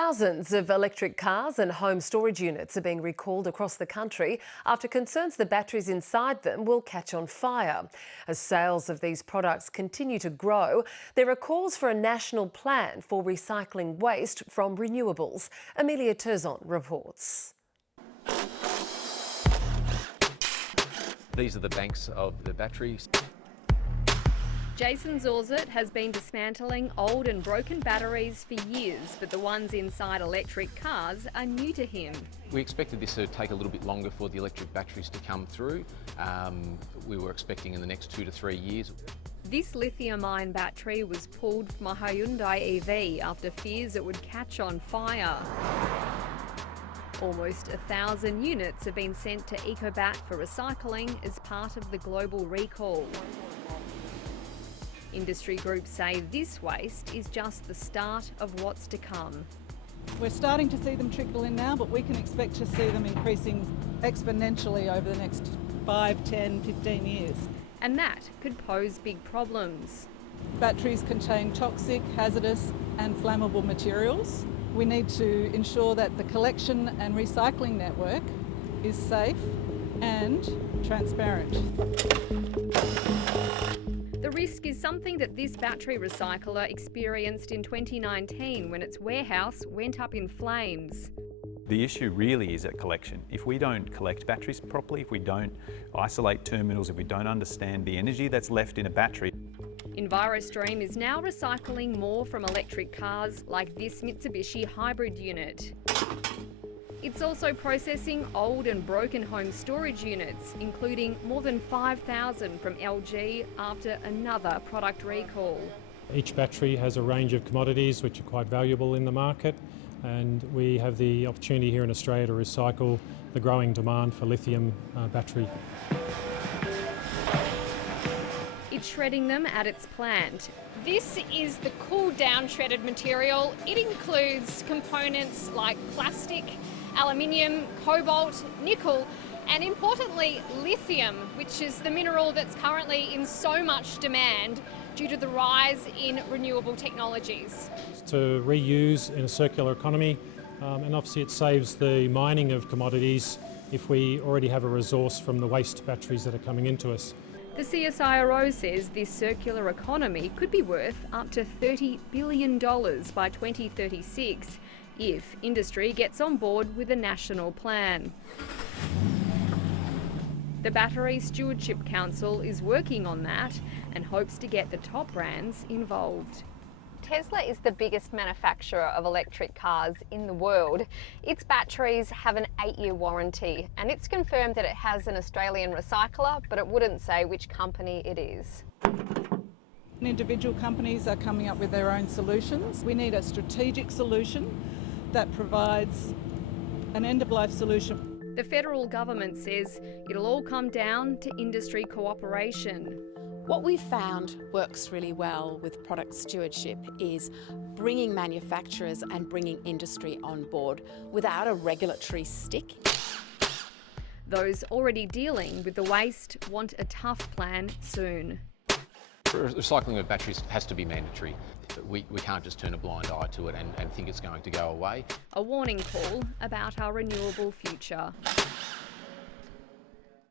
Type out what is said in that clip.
Thousands of electric cars and home storage units are being recalled across the country after concerns the batteries inside them will catch on fire. As sales of these products continue to grow, there are calls for a national plan for recycling waste from renewables. Emilia Terzon reports. These are the banks of the batteries. Jason Zorzit has been dismantling old and broken batteries for years, but the ones inside electric cars are new to him. We expected this to take a little bit longer for the electric batteries to come through. We were expecting in the next 2 to 3 years. This lithium-ion battery was pulled from a Hyundai EV after fears it would catch on fire. Almost 1,000 units have been sent to Ecobat for recycling as part of the global recall. Industry groups say this waste is just the start of what's to come. We're starting to see them trickle in now, but we can expect to see them increasing exponentially over the next 5, 10, 15 years. And that could pose big problems. Batteries contain toxic, hazardous and flammable materials. We need to ensure that the collection and recycling network is safe and transparent. The risk is something that this battery recycler experienced in 2019 when its warehouse went up in flames. The issue really is at collection. If we don't collect batteries properly, if we don't isolate terminals, if we don't understand the energy that's left in a battery. EnviroStream is now recycling more from electric cars like this Mitsubishi hybrid unit. It's also processing old and broken home storage units, including more than 5,000 from LG after another product recall. Each battery has a range of commodities which are quite valuable in the market, and we have the opportunity here in Australia to recycle the growing demand for lithium battery. It's shredding them at its plant. This is the cooled down shredded material. It includes components like plastic, aluminium, cobalt, nickel, and importantly lithium, which is the mineral that's currently in so much demand due to the rise in renewable technologies. To reuse in a circular economy, and obviously it saves the mining of commodities if we already have a resource from the waste batteries that are coming into us. The CSIRO says this circular economy could be worth up to $30 billion by 2036 if industry gets on board with a national plan. The Battery Stewardship Council is working on that and hopes to get the top brands involved. Tesla is the biggest manufacturer of electric cars in the world. Its batteries have an 8-year warranty, and it's confirmed that it has an Australian recycler, but it wouldn't say which company it is. Individual companies are coming up with their own solutions. We need a strategic solution that provides an end-of-life solution. The federal government says it'll all come down to industry cooperation. What we've found works really well with product stewardship is bringing manufacturers and bringing industry on board without a regulatory stick. Those already dealing with the waste want a tough plan soon. Recycling of batteries has to be mandatory. We can't just turn a blind eye to it and think it's going to go away. A warning call about our renewable future.